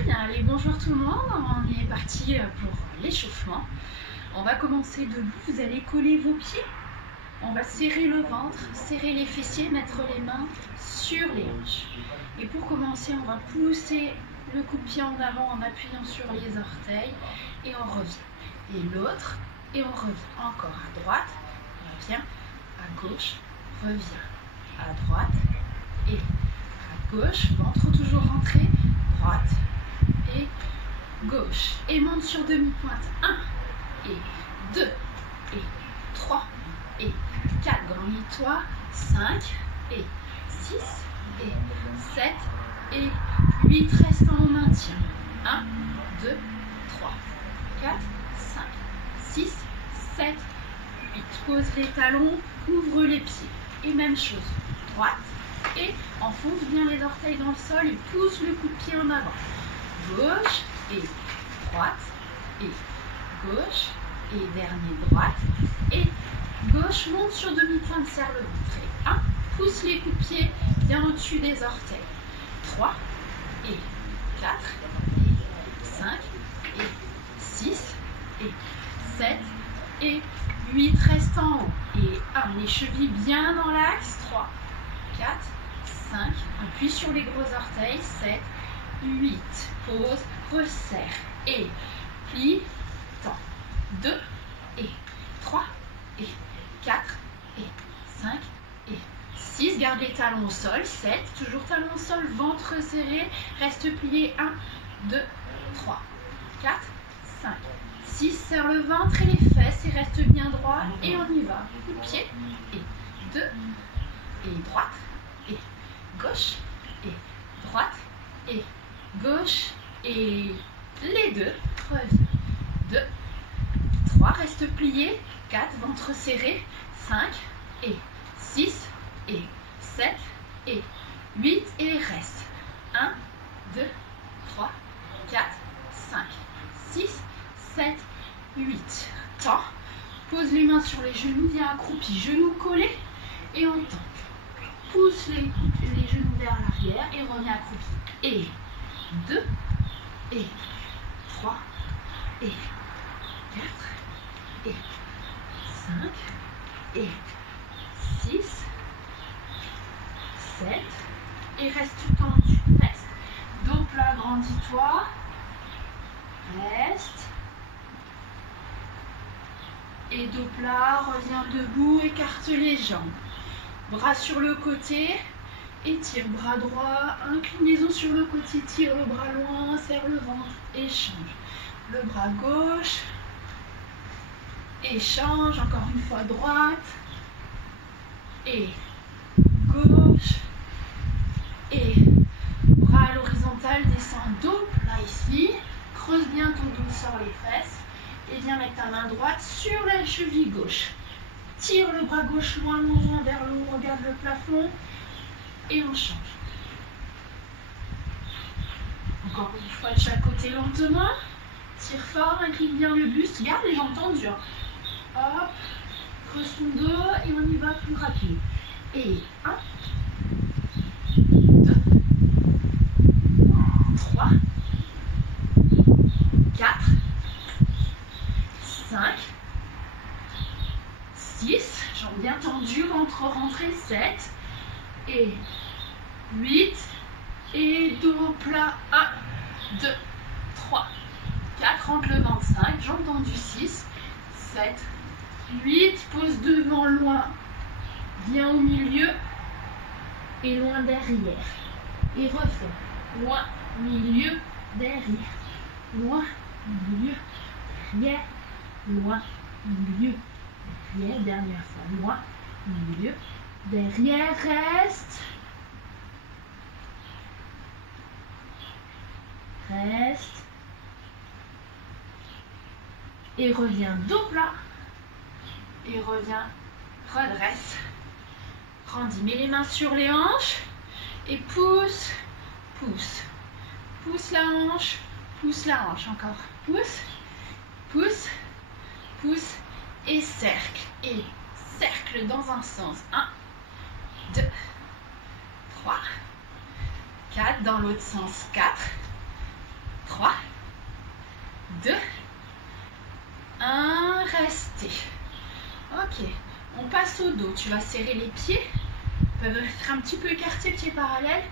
Très bien, allez, bonjour tout le monde, on est parti pour l'échauffement. On va commencer debout, vous allez coller vos pieds. On va serrer le ventre, serrer les fessiers, mettre les mains sur les hanches. Et pour commencer, on va pousser le coup de pied en avant en appuyant sur les orteils et on revient. Et l'autre, et on revient. Encore à droite, revient, à gauche, revient, à droite et à gauche, ventre toujours rentré, droite et gauche. Et monte sur demi-pointe. 1 et 2 et 3 et 4. Grandis-toi. 5 et 6 et 7 et 8. Reste en maintien. 1, 2, 3, 4, 5, 6, 7, 8. Pose les talons, ouvre les pieds. Et même chose. Droite. Et enfonce bien les orteils dans le sol et pousse le coup de pied en avant. Gauche et droite et gauche et dernier droite et gauche. Monte sur demi-pointe, serre le ventre. 1, pousse les coups de pied bien au-dessus des orteils. 3 et 4 et 5 et 6 et 7 et 8. Reste en haut. Et 1, les chevilles bien dans l'axe. 3, 4, 5, appuie sur les gros orteils. 7, 8, pause, resserre et plie, tend. 2 et 3 et 4 et 5 et 6. Garde les talons au sol. 7, toujours talons au sol, ventre serré, reste plié. 1, 2, 3, 4, 5, 6. Serre le ventre et les fesses et reste bien droit. Et on y va. Coup de pied et 2 et droite et gauche et droite et gauche et les deux. Reviens. 2, 3, reste plié. 4, ventre serré. 5 et 6 et 7 et 8 et reste. 1, 2, 3, 4, 5, 6, 7, 8. Tends. Pose les mains sur les genoux, viens accroupi, genoux collés et on tend. Pousse les genoux vers l'arrière et reviens accroupi. Et 2 et 3 et 4 et 5 et 6, 7 et reste tout tendu. Reste. Dos plat, grandis-toi. Reste. Et dos plat, reviens debout, écarte les jambes. Bras sur le côté, étire, bras droit, inclinaison sur le côté, tire le bras loin, serre le ventre, échange. Le bras gauche, échange, encore une fois droite, et gauche, et bras à l'horizontale, descend dos plat ici, creuse bien ton dos, sors les fesses, et viens mettre ta main droite sur la cheville gauche. Tire le bras gauche loin, loin vers le haut, regarde le plafond et on change. Encore une fois de chaque côté lentement. Tire fort, incline bien le buste, garde les jambes tendues. Hop, creuse ton dos et on y va plus rapide. Et 1, 2, 3, 4, 5, 6, jambes bien tendues, ventre rentré, 7 et 8 et dos plat, 1, 2, 3, 4, rentre le ventre, 5, jambes tendues, 6, 7, 8, pose devant, loin, bien au milieu et loin derrière. Et refais, loin, milieu, derrière, loin, milieu, derrière, loin, milieu, derrière, dernière fois, loin, milieu, derrière, reste. Reste. Et reviens dos plat. Et reviens, redresse. Grandis, mets les mains sur les hanches. Et pousse, pousse. Pousse la hanche, encore. Pousse, pousse, pousse. Et cercle. Et cercle dans un sens. 1, 2, 3, 4. Dans l'autre sens, 4, 3, 2, 1, restez. Ok, on passe au dos. Tu vas serrer les pieds. Ils peuvent être un petit peu écartés, pieds parallèles.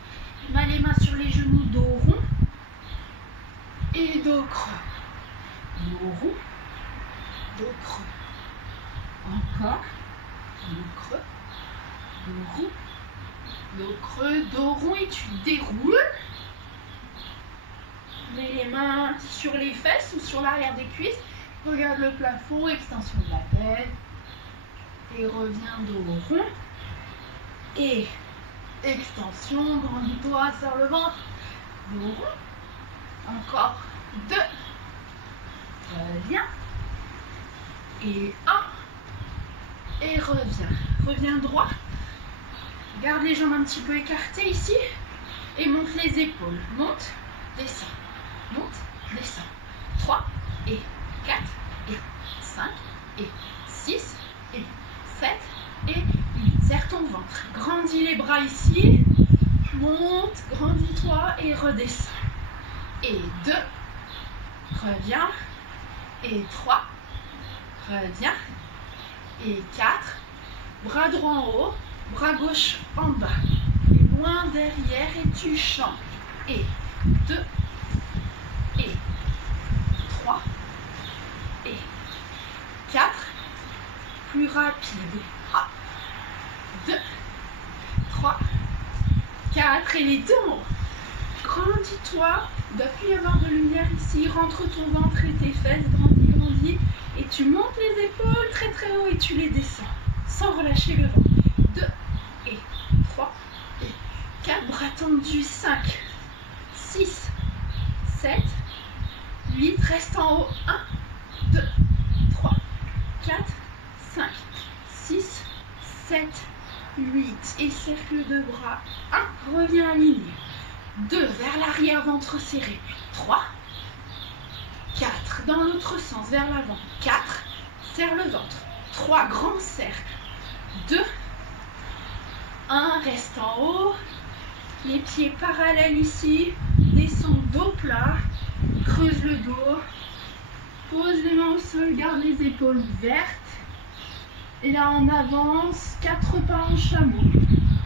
Les mains sur les genoux, dos rond. Et dos creux. Dos rond, dos creux. Encore. Dos creux, dos rond, dos creux, dos rond. Et tu déroules. Mets les mains sur les fesses ou sur l'arrière des cuisses. Regarde le plafond, extension de la tête. Et reviens dos rond. Et extension, grandis-toi, serre le ventre. Dos rond. Encore 2. Reviens. Et 1. Et reviens. Reviens droit. Garde les jambes un petit peu écartées ici. Et monte les épaules. Monte, descends. Monte, descends. 3 et 4 et 5 et 6 et 7 et 8. Serre ton ventre. Grandis les bras ici. Monte, grandis-toi et redescends. Et 2. Reviens. Et 3. Reviens. Et 4. Bras droit en haut. Bras gauche en bas. Et loin derrière et tu chantes. Et 2. Et 3. Et 4. Plus rapide. 2, 3, 4. Et les deux en haut. Grandis-toi. Il doit plus y avoir de lumière ici. Rentre ton ventre et tes fesses. Grandis, grandis. Et tu montes les épaules très très haut et tu les descends. Sans relâcher le vent. 2 et 3 et 4. Bras tendus. 5, 6, 7, 8. Reste en haut. 1, 2, 3, 4, 5, 6, 7, 8. Et cercle de bras. 1. Reviens aligné. 2. Vers l'arrière, ventre serré. 3. 4. Dans l'autre sens, vers l'avant. 4. Serre le ventre. 3. Grand cercle. 2. 1. Reste en haut. Les pieds parallèles ici. Descends dos plat. Creuse le dos. Pose les mains au sol. Garde les épaules ouvertes. Et là, on avance. 4 pas en chameau.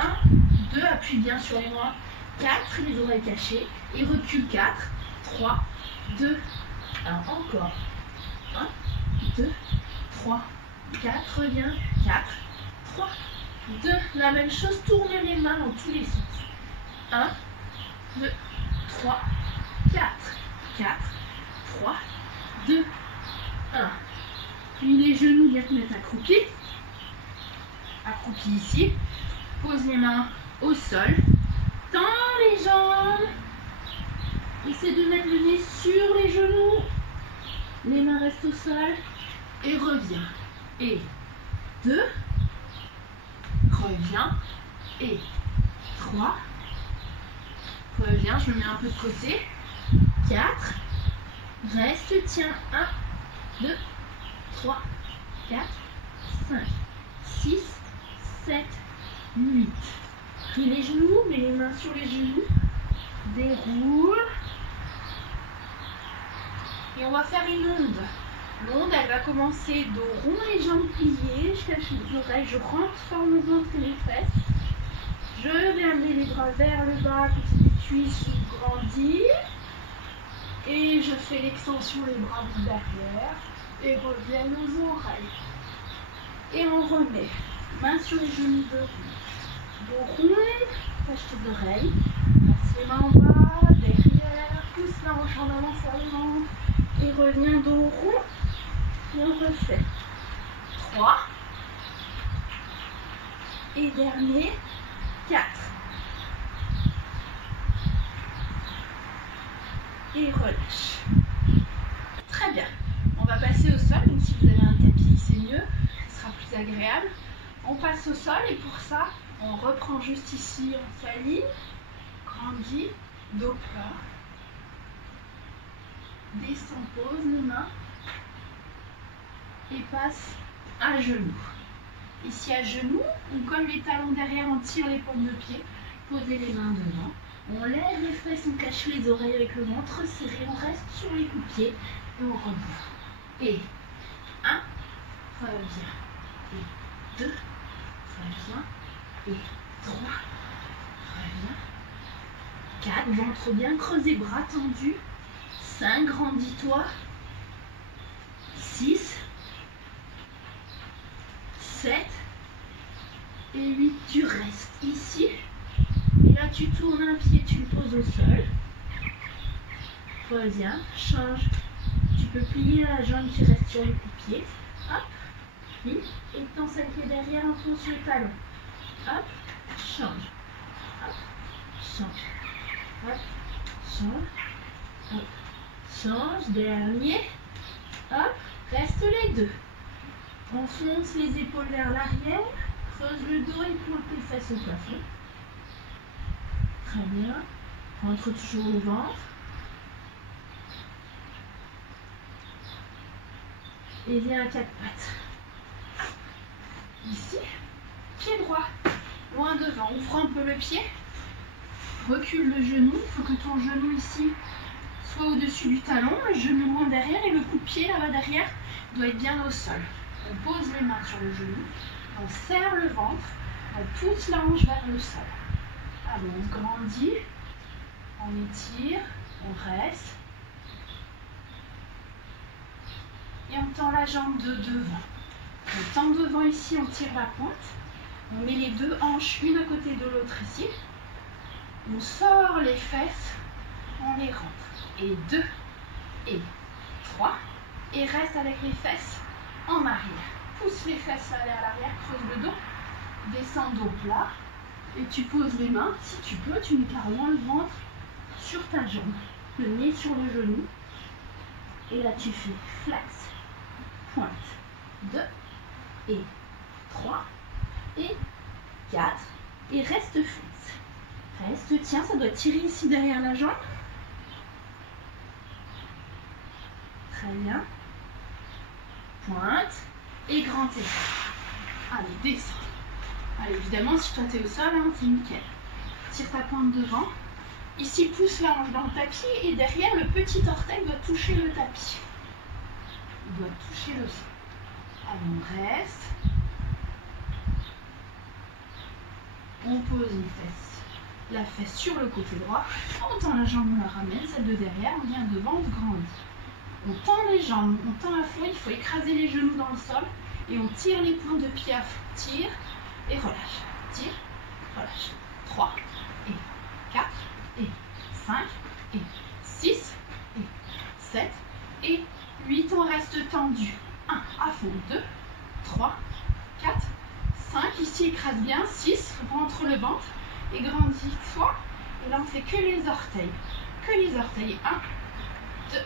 1, 2. Appuie bien sur les mains. 4. Les oreilles cachées. Et recule. 4, 3, 2, 1. Encore. 1, 2, 3, 4. Reviens. 4, 3, 2. La même chose. Tourne les mains dans tous les sens. 1, 2, 3, 4. 4, 3, 2, 1. Puis les genoux viennent te mettre accroupi. Accroupi ici. Pose les mains au sol. Tends les jambes. Essaie de mettre le nez sur les genoux. Les mains restent au sol. Et reviens. Et 2. Reviens. Et 3. Reviens. Je me mets un peu de côté. 4. Reste. Tiens. 1, 2, 3, 4, 5, 6, 7, 8. Plie les genoux, mets les mains sur les genoux. Déroule. Et on va faire une onde. L'onde, elle va commencer dos rond, les jambes pliées. Je cache les oreilles, je rentre sur le ventre et les fesses. Je vais amener les bras vers le bas, côté des cuisses, je grandis. Et je fais l'extension, les bras derrière. Et reviennent aux oreilles. Et on remet. Main sur les genoux de rond. Dos rond, cache tes oreilles. Passe les mains en bas, derrière. Pousse la hanche en avant, serre le ventre. Et reviens dos rond. Et on refait. 3. Et dernier. 4. Et relâche. Très bien. On va passer au sol, donc si vous avez un tapis, c'est mieux, ce sera plus agréable. On passe au sol et pour ça, on reprend juste ici, on s'aligne, grandit, dos plat, descend, pose les mains et passe à genoux. Ici à genoux, on colle les talons derrière, on tire les paumes de pied, posez les mains devant, On lève les fesses, on cache les oreilles avec le ventre serré, on reste sur les coups de pied et on rebond. Et 1, reviens. Et 2, reviens. Et 3, reviens. 4, ventre bien creusé, bras tendus. 5, grandis-toi. 6, 7 et 8, tu restes ici. Et là, tu tournes un pied, tu le poses au sol. Reviens, change. Tu peux plier la jambe qui reste sur le coup-pied. Hop, plie. Et tends celle qui est derrière en fonction sur le talon. Hop, change. Hop, change. Hop, change. Hop, change. Dernier. Hop, reste les deux. On fonce les épaules vers l'arrière. Creuse le dos et pointe les fesses au plafond. Très bien. Rentre toujours le ventre. Et viens à 4 pattes. Ici. Pied droit. Loin devant. Ouvre un peu le pied. Recule le genou. Il faut que ton genou ici soit au-dessus du talon. Le genou loin derrière. Et le coup de pied là-bas derrière doit être bien au sol. On pose les mains sur le genou. On serre le ventre. On pousse la hanche vers le sol. Alors on grandit. On étire. On reste. Et on tend la jambe de devant. On tend devant ici, on tire la pointe. On met les deux hanches une à côté de l'autre ici. On sort les fesses, on les rentre. Et 2, et 3. Et reste avec les fesses en arrière. Pousse les fesses vers l'arrière, creuse le dos. Descends dos plat. Et tu poses les mains. Si tu peux, tu mets carrément le ventre sur ta jambe. Le nez sur le genou. Et là, tu fais flex. Pointe. 2 et 3 et 4 et reste fixe. Reste, tiens, ça doit tirer ici derrière la jambe. Très bien. Pointe et grand effort. Allez, descends. Allez, évidemment, si toi t'es au sol, hein, c'est nickel. Tire ta pointe devant. Ici, pousse la hanche dans le tapis et derrière, le petit orteil doit toucher le tapis. Il doit toucher le sol. Allez, on reste. On pose une fesse. La fesse sur le côté droit. On tend la jambe, on la ramène. Celle de derrière, on vient devant, on grandit. On tend les jambes, on tend à fond. Il faut écraser les genoux dans le sol. Et on tire les pointes de pied à fond. Tire et relâche. Tire, relâche. 3 et 4 et 5 et 6 et 7 et 8. On reste tendu. 1 à fond, 2, 3, 4, 5. Ici, écrase bien. 6, rentre le ventre et grandis-toi. Et là, on fait que les orteils. Que les orteils. 1, 2,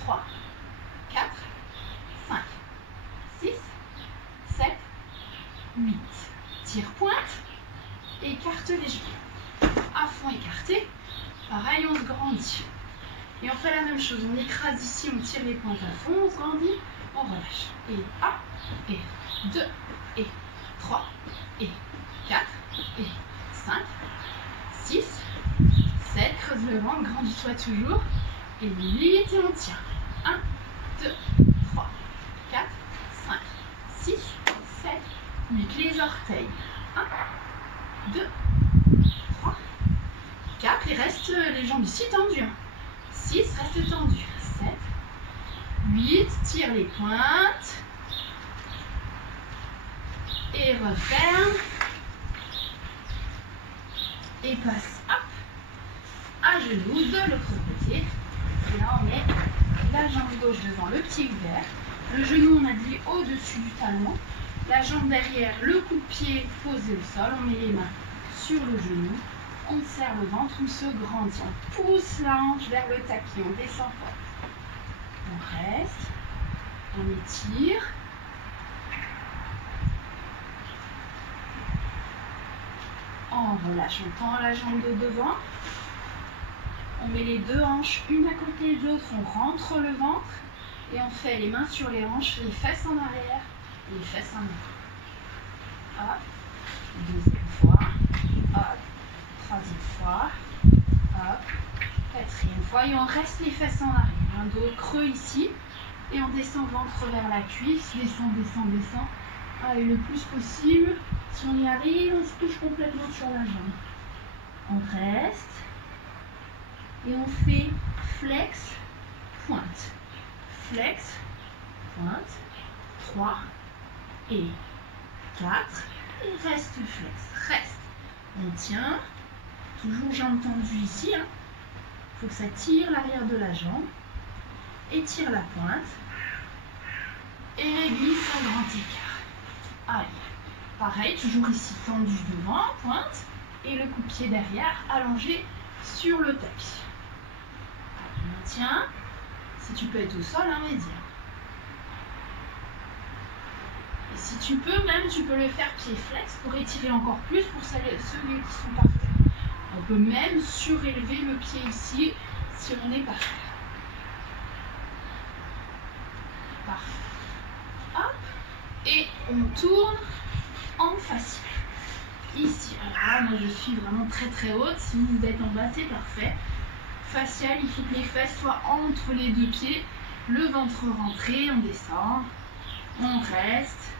3, 4, 5, 6, 7, 8. Tire pointe. Écarte les genoux. À fond écarté. Pareil, on se grandit. Et on fait la même chose. On écrase ici, on tire les pointes à fond, on se grandit, on relâche. Et 1, et 2, et 3, et 4, et 5, 6, 7. Creuse le ventre, grandis-toi toujours. Et 8, et on tient. 1, 2, 3, 4, 5, 6, 7, 8. Les orteils. 1, 2, 3, 4. Et reste les jambes ici tendues. 6, reste tendu. 7, 8, tire les pointes. Et referme. Et passe, hop, à genoux de l'autre côté. Et là, on met la jambe gauche devant le pied ouvert. Le genou, on a dit, au-dessus du talon. La jambe derrière, le coup de pied posé au sol. On met les mains sur le genou. On serre le ventre, on se grandit. On pousse la hanche vers le tapis, on descend fort. On reste, on étire. On relâche, on tend la jambe de devant. On met les deux hanches une à côté de l'autre, on rentre le ventre. Et on fait les mains sur les hanches, les fesses en arrière et les fesses en avant. Hop, deuxième fois. Hop. Troisième fois, Hop. Quatrième fois. Et on reste les fesses en arrière. Un dos creux ici. Et on descend ventre vers la cuisse. Descend, descend, descend. Allez, le plus possible. Si on y arrive, on se couche complètement sur la jambe. On reste. Et on fait flex, pointe. Flex, pointe. 3 et 4. Et reste flex. Reste. On tient. Toujours jambe tendue ici. Il faut que ça tire l'arrière de la jambe. Étire la pointe. Et glisse un grand écart. Allez. Pareil, toujours ici tendu devant, pointe. Et le coup-de-pied derrière, allongé sur le tapis. Allez, maintien. Si tu peux être au sol, médian. Et si tu peux, même tu peux le faire pied flex pour étirer encore plus pour ceux qui sont par terre. On peut même surélever le pied ici si on est par terre. Parfait. Hop. Et on tourne en facile. Ici, alors là, moi je suis vraiment très très haute. Si vous êtes en bas, c'est parfait. Facial, il faut que les fesses soient entre les deux pieds. Le ventre rentré, on descend. On reste.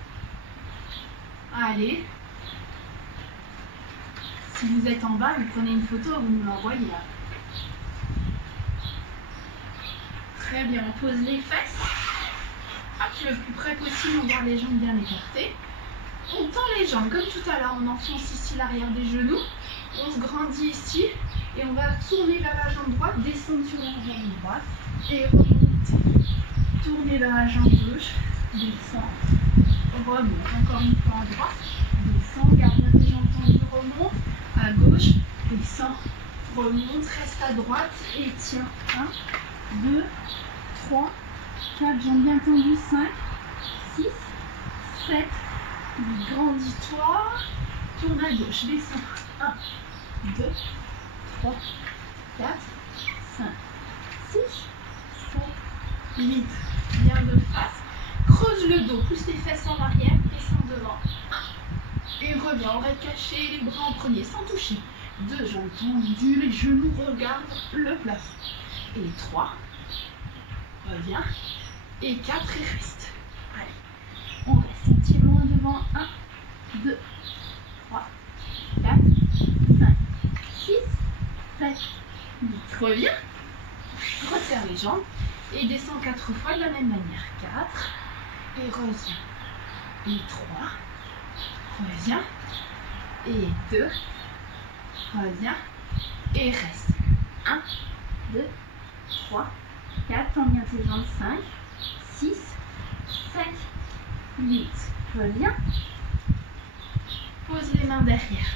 Allez. Si vous êtes en bas, vous prenez une photo, vous nous l'envoyez là. Très bien, on pose les fesses. Hop, le plus près possible, on garde les jambes bien écartées. On tend les jambes comme tout à l'heure, on enfonce ici l'arrière des genoux. On se grandit ici et on va tourner vers la jambe droite, descendre sur la jambe droite et remonter. Tourner vers la jambe gauche, descend, remonte. Encore une fois à droite, descend, garde bien les jambes tendues, remonte. À gauche, descend, remonte, reste à droite et tiens. 1, 2, 3, 4, jambes bien tendues, 5, 6, 7, 8, grandis-toi, tourne à gauche, descends. 1, 2, 3, 4, 5, 6, 7, 8. Bien de face. Creuse le dos, pousse les fesses en arrière, descends devant. 1. Et reviens, on reste caché, les bras en premier, sans toucher. 2, jambes tendues, les genoux regardent le plafond. Et 3. Reviens. Et 4, et reste. Allez. On reste, on tire loin devant. 1, 2, 3, 4, 5, 6, 7, 8. Reviens. Resserre les jambes. Et descends 4 fois de la même manière. 4. Et reviens. Et 3. Reviens. Et 2. Reviens. Et reste. 1, 2, 3, 4. Tends bien tes jambes. 5, 6, 7, 8. Reviens. Pose les mains derrière.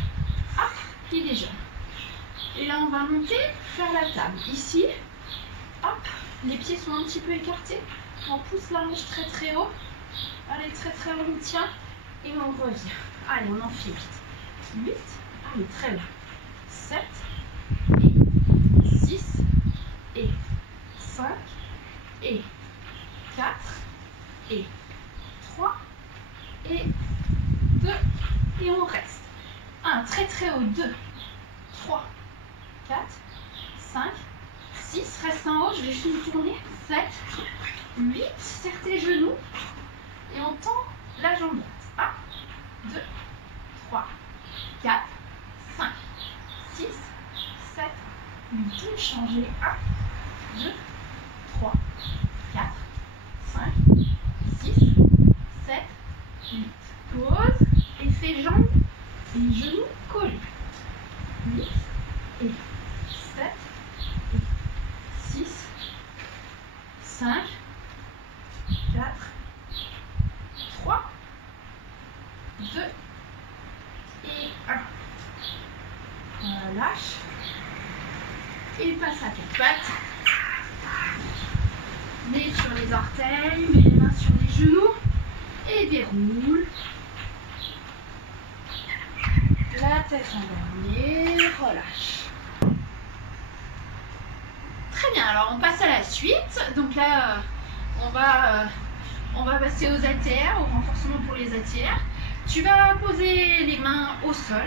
Hop, pied des jambes. Et là, on va monter, faire la table. Ici, hop, les pieds sont un petit peu écartés. On pousse la hanche très très haut. Allez, très très haut, on tient. Et on revient. Allez, on en fait 8. 8. Allez, très bien. 7. Et 6. Et 5. Et 4. Et 3. Et 2. Et on reste. 1, très très haut. 2. 3. 4. 5. 6. Reste en haut. Je vais juste me tourner. 7. 8. Serre tes genoux. Et on tend la jambe droite. 1, 2, 3, 4, 5, 6, 7, 8. Changer. 1, 2, 3, 4, 5, 6, 7, 8. Pause. Et fais jambes et genoux collés. 8 et 7 et 6, 5, 4, 3, 2 et 1. Relâche. Et passe à 4 pattes. Mets sur les orteils, mets les mains sur les genoux et déroule. La tête endormie, relâche. Très bien, alors on passe à la suite. Donc là, on va passer aux haltères, au renforcement pour les haltères. Tu vas poser les mains au sol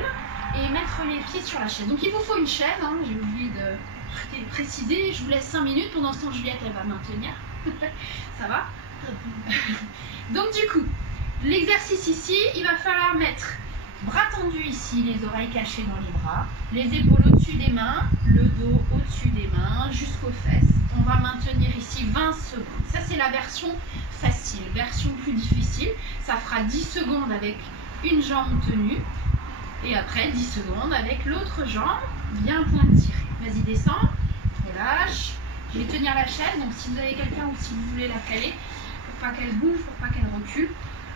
et mettre les pieds sur la chaise. Donc il vous faut une chaise, hein, j'ai oublié de préciser. Je vous laisse 5 minutes. Pendant ce temps, Juliette, elle va maintenir. Ça va? Donc du coup, l'exercice ici, il va falloir mettre bras tendus ici, les oreilles cachées dans les bras, les épaules au-dessus des mains, le dos au-dessus des mains, jusqu'aux fesses. On va maintenir ici 20 secondes. Ça, c'est la version facile. Version plus difficile, ça fera 10 secondes avec une jambe tenue et après 10 secondes avec l'autre jambe bien pointillée. Vas-y, descends, relâche. Je vais tenir la chaise, donc si vous avez quelqu'un ou si vous voulez la caler, pour pas qu'elle bouge, pour pas qu'elle recule.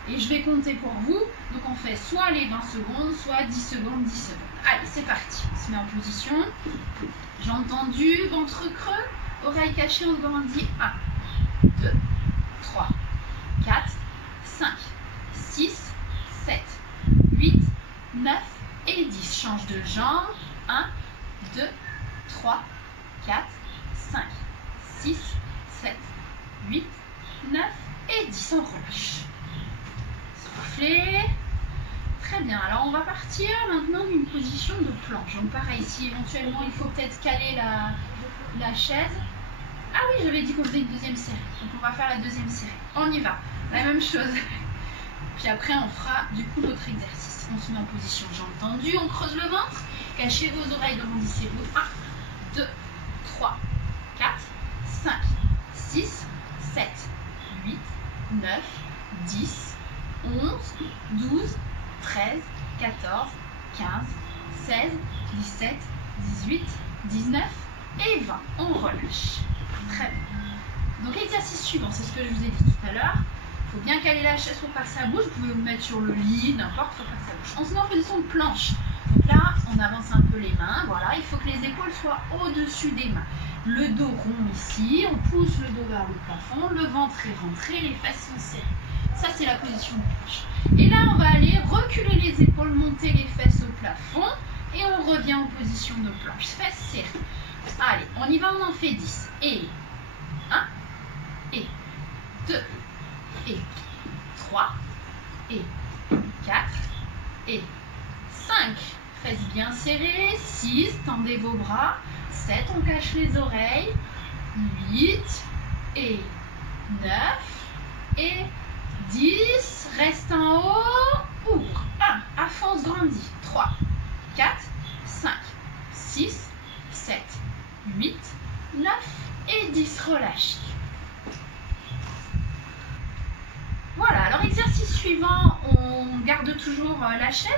Et je vais compter pour vous. Donc on fait soit les 20 secondes, soit 10 secondes, 10 secondes. Allez, c'est parti. On se met en position. Jambes tendues, ventre creux, oreilles cachées, on grandit. 1, 2, 3, 4, 5, 6, 7, 8, 9 et 10. Change de jambe. 1, 2, 3, 4, 5, 6, 7, 8, 9 et 10. On relâche. Soufflez. Très bien. Alors on va partir maintenant d'une position de planche. Donc pareil, si éventuellement il faut peut-être caler la chaise. Ah oui, j'avais dit qu'on faisait une deuxième série. Donc on va faire la deuxième série. On y va. La même chose. Puis après on fera du coup l'autre exercice. On se met en position jambes tendues, on creuse le ventre. Cachez vos oreilles, grandissez-vous. 1, 2, 3, 4, 5, 6, 7, 8, 9, 10, 11, 12, 13, 14, 15, 16, 17, 18, 19 et 20. On relâche. Très bien. Donc exercice suivant, c'est ce que je vous ai dit tout à l'heure. Il faut bien caler la chaise pour pas que ça bouge. Vous pouvez vous mettre sur le lit, n'importe, il ne faut pas que ça bouge. On se met en position de planche. Donc là, on avance un peu les mains. Voilà, il faut que les épaules soient au-dessus des mains. Le dos rond ici, on pousse le dos vers le plafond, le ventre est rentré, les fesses sont serrées. Ça, c'est la position de planche. Et là, on va aller reculer les épaules, monter les fesses au plafond et on revient en position de planche. Fesses serrées. Allez, on y va, on en fait 10. Et 1, et 2, et 3, et 4, et 5. Fesses bien serrées. 6, tendez vos bras. 7, on cache les oreilles. 8, et 9, et 10, reste en haut, ouvre. 1, à fond, se grandit. 3, 4, 5, 6, 7, 8, 9 et 10, relâche. Voilà, alors exercice suivant, on garde toujours la chaise.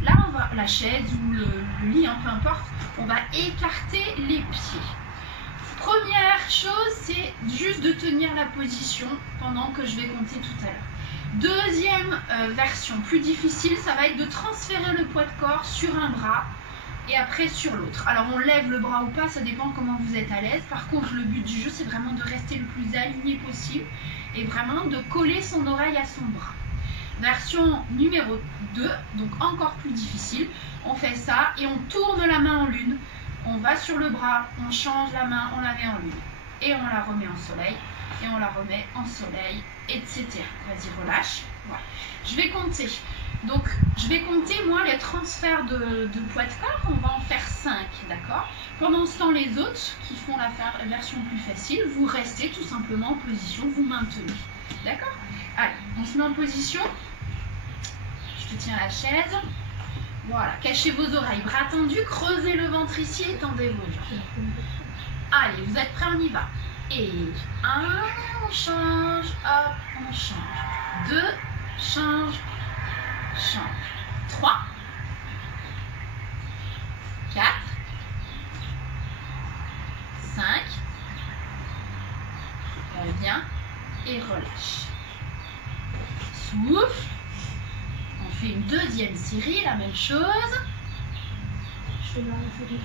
Là, on va, la chaise ou le lit, hein, peu importe, on va écarter les pieds. Première chose, c'est juste de tenir la position pendant que je vais compter tout à l'heure. Deuxième version, plus difficile, ça va être de transférer le poids de corps sur un bras et après sur l'autre. Alors on lève le bras ou pas, ça dépend comment vous êtes à l'aise. Par contre, le but du jeu, c'est vraiment de rester le plus aligné possible et vraiment de coller son oreille à son bras. Version numéro 2, donc encore plus difficile. On fait ça et on tourne la main en lune. On va sur le bras, on change la main, on la met en lune. Et on la remet en soleil, et on la remet en soleil, etc. Vas-y, relâche. Voilà. Je vais compter. Donc, je vais compter, moi, les transferts de poids de corps. On va en faire 5, d'accord? Pendant ce temps, les autres, qui font la version plus facile, vous restez tout simplement en position, vous maintenez. D'accord? Allez, on se met en position. Je te tiens à la chaise. Voilà, cachez vos oreilles, bras tendus, creusez le ventre ici et tendez vos jambes. Allez, vous êtes prêts, on y va. Et 1, on change, hop, on change. 2, change, change. 3, 4, 5, reviens et relâche. Souffle. On fait une deuxième série, la même chose. Je fais la série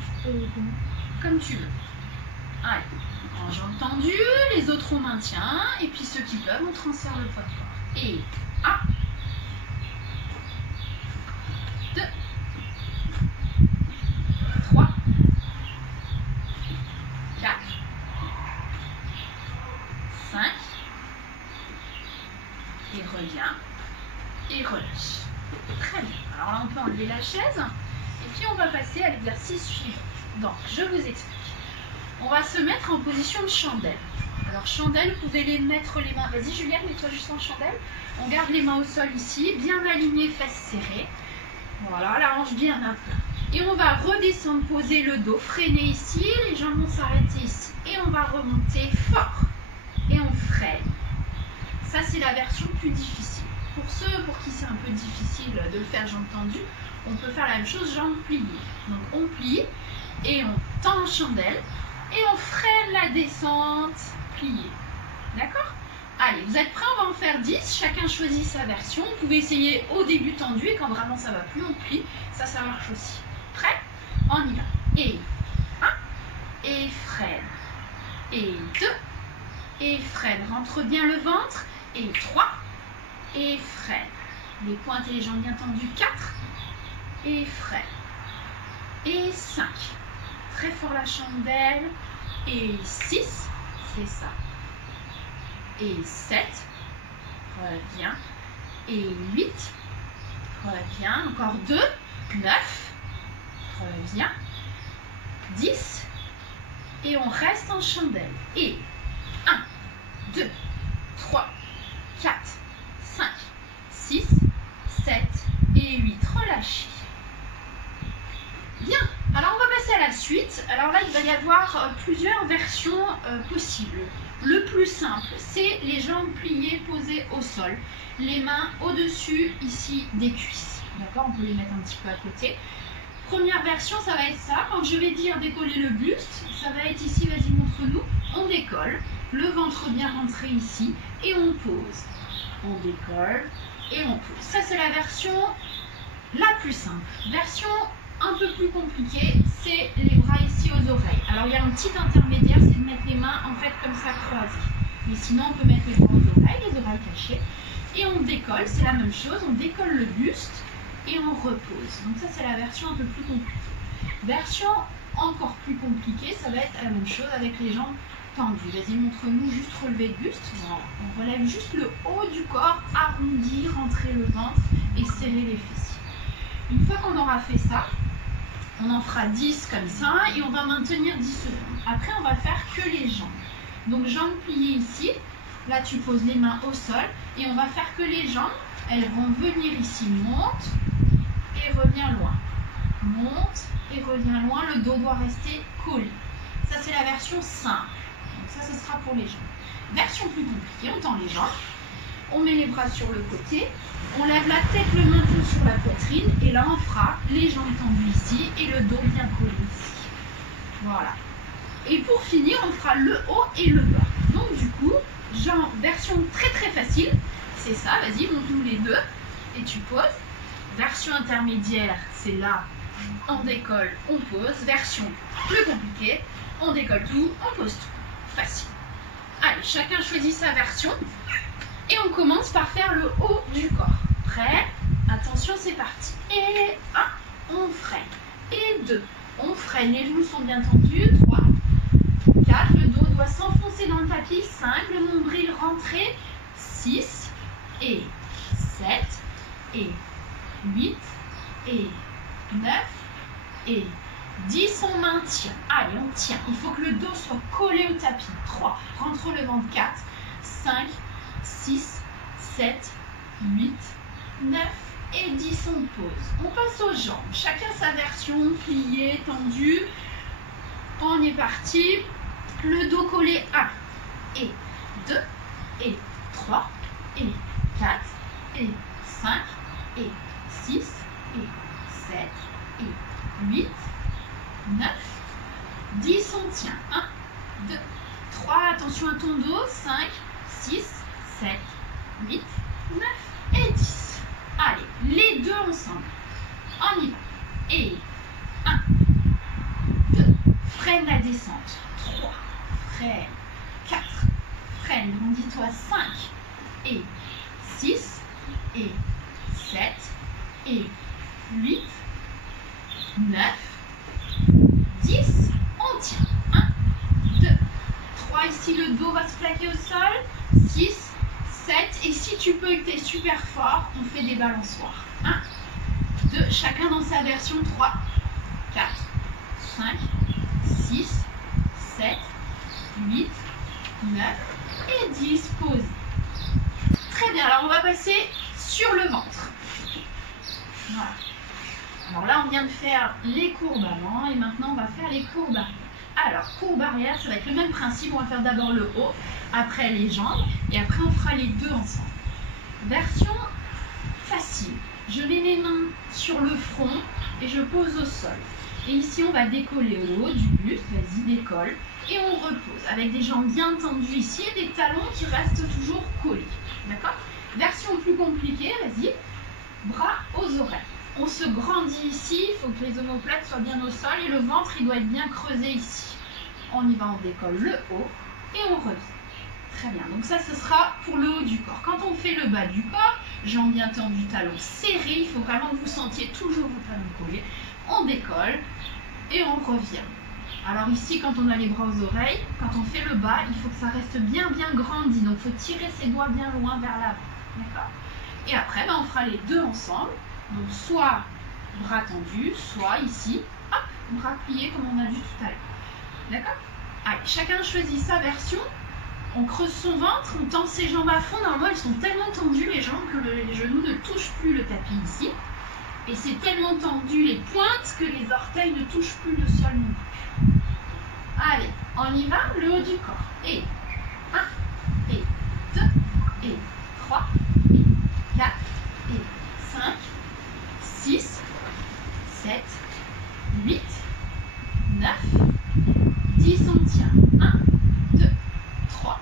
comme tu veux. Allez, en jambes tendues, les autres on maintient, et puis ceux qui peuvent, on transfère le poids de corps. Et 1, 2, 3, 4, 5, et reviens, et relâche. Très bien. Alors là, on peut enlever la chaise, Et puis on va passer à l'exercice suivant. Donc, je vous explique. On va se mettre en position de chandelle. Alors, chandelle, vous pouvez les mettre les mains. Vas-y, Juliette, mets-toi juste en chandelle. On garde les mains au sol ici, bien alignées, fesses serrées. Voilà, la hanche bien à plat. Et on va redescendre, poser le dos, freiner ici, les jambes vont s'arrêter ici. Et on va remonter fort. Et on freine. Ça, c'est la version plus difficile. Pour ceux pour qui c'est un peu difficile de le faire jambes tendues, on peut faire la même chose, jambes pliées. Donc, on plie et on tend en chandelle. Et on freine la descente pliée. D'accord? Allez, vous êtes prêts? On va en faire 10. Chacun choisit sa version. Vous pouvez essayer au début tendu et quand vraiment ça va plus, on plie. Ça marche aussi. Prêt? On y va. Et 1. Et freine. Et 2. Et freine. Rentre bien le ventre. Et 3. Et freine. Les pointes et les jambes bien tendues. 4. Et freine. Et 5. Très fort la chandelle. Et 6, c'est ça. Et 7, reviens. Et 8, reviens. Encore 2, 9, reviens. 10, et on reste en chandelle. Et 1, 2, 3, 4, 5, 6, 7 et 8. Relâchez. Bien, alors on va passer à la suite. Alors là, il va y avoir plusieurs versions possibles. Le plus simple, c'est les jambes pliées, posées au sol. Les mains au-dessus, ici, des cuisses. D'accord? On peut les mettre un petit peu à côté. Première version, ça va être ça. Quand je vais dire décoller le buste, ça va être ici, vas-y, montre-nous. On décolle, le ventre bien rentré ici, et on pose. On décolle, et on pose. Ça, c'est la version la plus simple. Version un peu plus compliqué, c'est les bras ici aux oreilles. Alors il y a un petit intermédiaire, c'est de mettre les mains en fait comme ça croisées. Mais sinon on peut mettre les bras aux oreilles, les oreilles cachées. Et on décolle, c'est la même chose, on décolle le buste et on repose. Donc ça c'est la version un peu plus compliquée. Version encore plus compliquée, ça va être la même chose avec les jambes tendues. Vas-y, montre-nous juste relever le buste. Voilà. On relève juste le haut du corps, arrondi, rentrer le ventre et serrer les fessiers. Une fois qu'on aura fait ça, on en fera 10 comme ça et on va maintenir 10 secondes. Après, on va faire que les jambes. Donc, jambes pliées ici. Là, tu poses les mains au sol et on va faire que les jambes. Elles vont venir ici, monte et revient loin. Monte et revient loin. Le dos doit rester collé. Ça, c'est la version simple. Donc, ça, ce sera pour les jambes. Version plus compliquée, on tend les jambes. On met les bras sur le côté, on lève la tête, le menton sur la poitrine et là on fera les jambes tendues ici et le dos bien collé ici. Voilà. Et pour finir, on fera le haut et le bas. Donc du coup, genre version très très facile, c'est ça, vas-y, monte-nous les deux et tu poses. Version intermédiaire, c'est là, on décolle, on pose. Version plus compliquée, on décolle tout, on pose tout. Facile. Allez, chacun choisit sa version. Et on commence par faire le haut du corps. Prêt? Attention, c'est parti. Et 1, on freine. Et 2, on freine. Les genoux sont bien tendus. 3, 4, le dos doit s'enfoncer dans le tapis. 5, le nombril rentré. 6, et 7, et 8, et 9, et 10, on maintient. Allez, on tient. Il faut que le dos soit collé au tapis. 3, rentre le ventre. 4, 5, 6, 7, 8, 9 et 10, on pose. On passe aux jambes. Chacun sa version, pliée, tendue. On est parti. Le dos collé 1 et 2 et 3 et 4 et 5 et 6 et 7 et 8, 9, 10, on tient. 1, 2, 3, attention à ton dos. 5, 6, 7, 8, 9 et 10. Allez, les deux ensemble. On y va. Et 1, 2, freine la descente. 3, freine. 4, freine, grandis-toi. 5 et 6 et 7 et 8, 9, 10. On tient. 1, 2, 3. Ici, le dos va se plaquer au sol. 6, 7. Et si tu peux et que tu es super fort, on fait des balançoires. 1, 2. Chacun dans sa version. 3, 4, 5, 6, 7, 8, 9 et 10. Pause. Très bien, alors on va passer sur le ventre. Voilà. Alors là, on vient de faire les courbes avant et maintenant on va faire les courbes arrière. Alors, courbe arrière, ça va être le même principe. On va faire d'abord le haut, après les jambes et après on fera les deux ensemble. Version facile. Je mets mes mains sur le front et je pose au sol. Et ici, on va décoller le haut du buste. Vas-y, décolle. Et on repose avec des jambes bien tendues ici et des talons qui restent toujours collés. D'accord? Version plus compliquée, vas-y. Bras aux oreilles. On se grandit ici, il faut que les omoplates soient bien au sol et le ventre, il doit être bien creusé ici. On y va, on décolle le haut et on revient. Très bien, donc ça, ce sera pour le haut du corps. Quand on fait le bas du corps, jambes bien tendues, talons serrés, il faut vraiment que vous sentiez toujours vos talons collés. On décolle et on revient. Alors ici, quand on a les bras aux oreilles, quand on fait le bas, il faut que ça reste bien grandi. Donc, il faut tirer ses doigts bien loin vers l'avant. D'accord? Et après, on fera les deux ensemble. Donc, soit bras tendus, soit ici, hop, bras pliés comme on a vu tout à l'heure. D'accord? Allez, chacun choisit sa version. On creuse son ventre, on tend ses jambes à fond. Normalement, elles sont tellement tendues, les jambes, que les genoux ne touchent plus le tapis ici. Et c'est tellement tendu les pointes que les orteils ne touchent plus le sol non plus. Allez, on y va, le haut du corps. Et 1, et 2, et 3, et 4, et 5, 6, 7, 8, 9, 10, on tient. 1, 2, 3,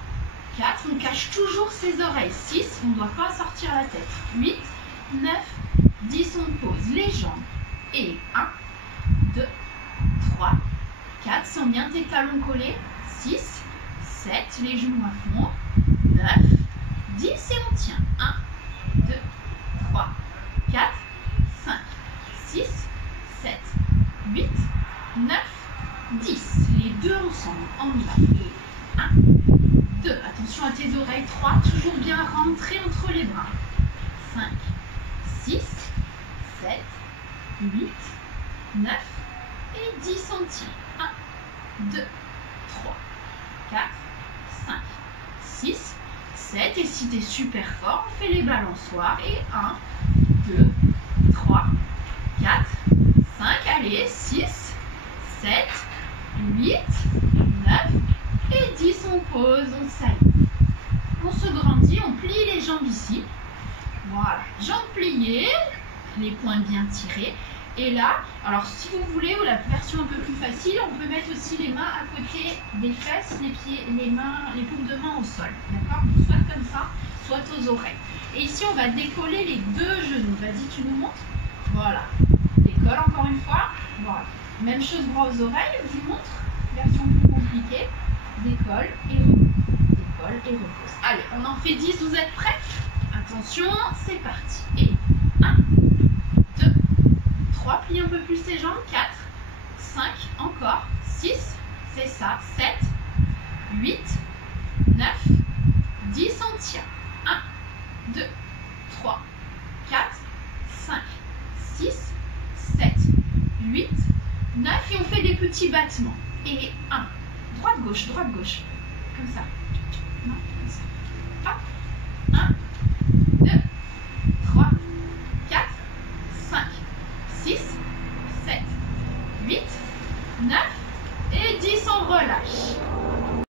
4, on cache toujours ses oreilles. 6, on ne doit pas sortir la tête. 8, 9, 10, on pose les jambes. Et 1, 2, 3, 4, sens bien tes talons collés. 6, 7, les genoux à fond. 9, 10 et on tient. 1, 2, 3, 4, 5, 6, 7, 8, 9, 10. Les deux ensemble. On y va. Et 1, 2. Attention à tes oreilles. 3. Toujours bien rentrer entre les bras. 5, 6, 7, 8, 9 et 10 centimes. 1, 2, 3, 4, 5, 6, 7. Et si tu es super fort, on fait les balançoires. Et 1, 2, 3, 4, 5. Allez, 6, 7, 8, 9 et 10. On pose, on s'allie. On se grandit, on plie les jambes ici. Voilà, jambes pliées, les poings bien tirés. Et là, alors si vous voulez, ou la version un peu plus facile, on peut mettre aussi les mains à côté des fesses, les pieds, les mains, les paumes de main au sol. D'accord? Soit comme ça, soit aux oreilles. Et ici, on va décoller les deux genoux. Vas-y, tu nous montres? Voilà. Décolle encore une fois. Voilà. Même chose, bras aux oreilles. Je vous montre. Version plus compliquée. Décolle et repose. Décolle et repose. Allez, on en fait 10. Vous êtes prêts? Attention, c'est parti. Et 1, 2, 3. Plie un peu plus les jambes. 4, 5, encore. 6, c'est ça. 7, 8, 9, 10. On tient. 1, 2, 3, 4, 5, 6, 7, 8, 9. Et on fait des petits battements. Et 1, droite, gauche, comme ça. Non, comme ça. Hop. 1,